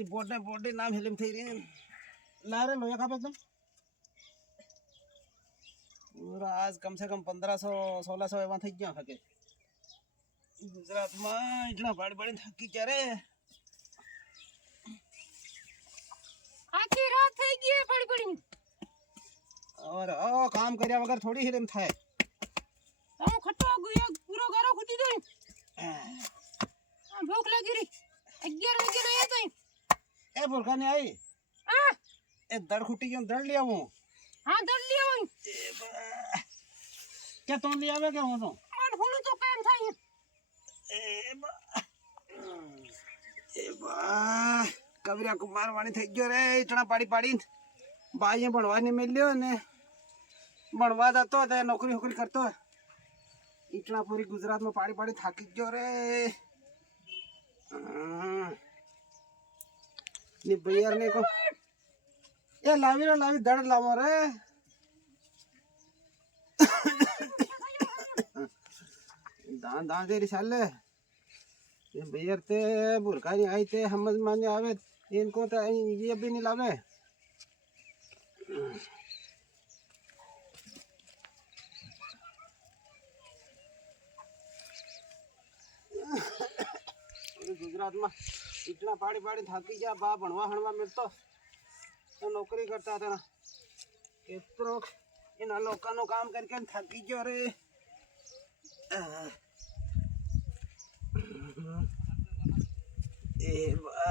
report नाम film थी रही ला रे लोया खा पे पूरा आज कम से कम 1500-1600 एवं थी गया हके गुजरात में इतना बड़ी बड़ी थकी चरे आखी रात થઈ ગઈ પડી પડી और ओ काम કર્યા વગર થોડી હિરમ થાય હું ખટો ગયો પૂરો ગારો ખૂટી દઈ ભૂખ લાગી રહી 11 વાગે આયા તઈ એ ભૂરખાને आई હા એ દડ ખૂટી ગયો દડ લઈ આવું હા દડ લઈ આવું કે તો લઈ આવે કે હું તો મન હુલું તો કેમ થાય એ બા કબરિયા કુમાર વાણી થઈ ગયો રે ઇટણા પાડી પાડી ભાઈએ ભણવા ને મેલ્યો ને ભણવા જતો તે નોકરી હોકરી કરતો ઇટણા પૂરી ગુજરાતમાં પાડી પાડી થાકી ગયો રે ને ભૈયાર ને કો એ લાવી દડ લાવો રે दान दान तेरी साले ये भैया ते बुरकानी आई ते समझ माने आवे इनको तो ये भी नहीं लावे गुजरात में इतना पाड़ी पाड़ी थाकी जा बा भणवा हणवा मिलतो तो नौकरी करता था ना केतरो इन लोकानो काम करके थाकी गयो रे ए बा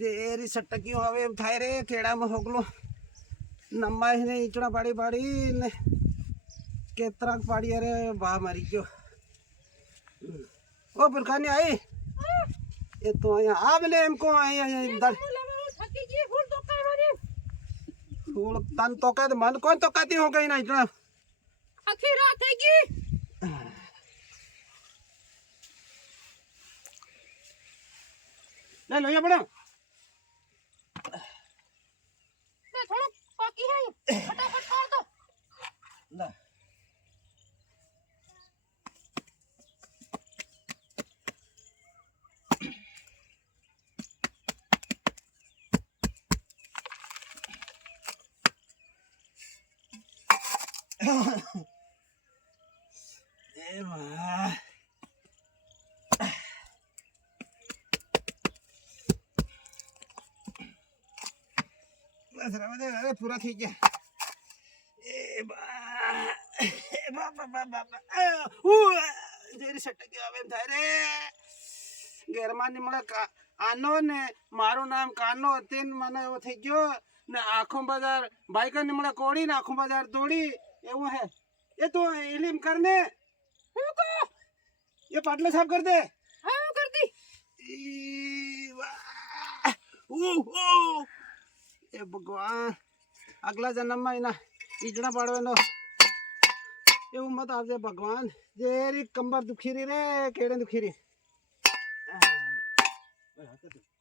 रे सट्टकी हवे थाय रे खेड़ा में होगलो नम्मा ने इचड़ा पाड़ी पाड़ी ने केतरा पाड़ी अरे बा मरी गयो ओ बुरखानी आई ये तो यहाँ आ बले हमको आई दर થકી ગઈ ફૂલ તો કાઈ મારી फूल तन तो का मन कौन तो काती हो गई ना इतना આખી રાત થઈ ગઈ ले लो ये बड़ा તે થોડું પાકી હે ફટાફટ કર દો ला ए वाह बस रवा दे अरे पूरा ठीक है ए बा ओ जेरी सटकी आवे थाय रे गेरमा ની મળે આનો ને મારું નામ કાનો તેન મને એવો થઈ ગયો ને આખો બજાર બાઈક ની મળે કોડી ને આખો બજાર દોડી એવું હે ये तो इलिम करने હુકો ये पाटले साफ कर दे હા કર દી ये भगवान अगला जन्म में ना इजना पड़वे नो ये मत आप जे भगवान जेरी कंबर दुखी रे केड़े दुखी री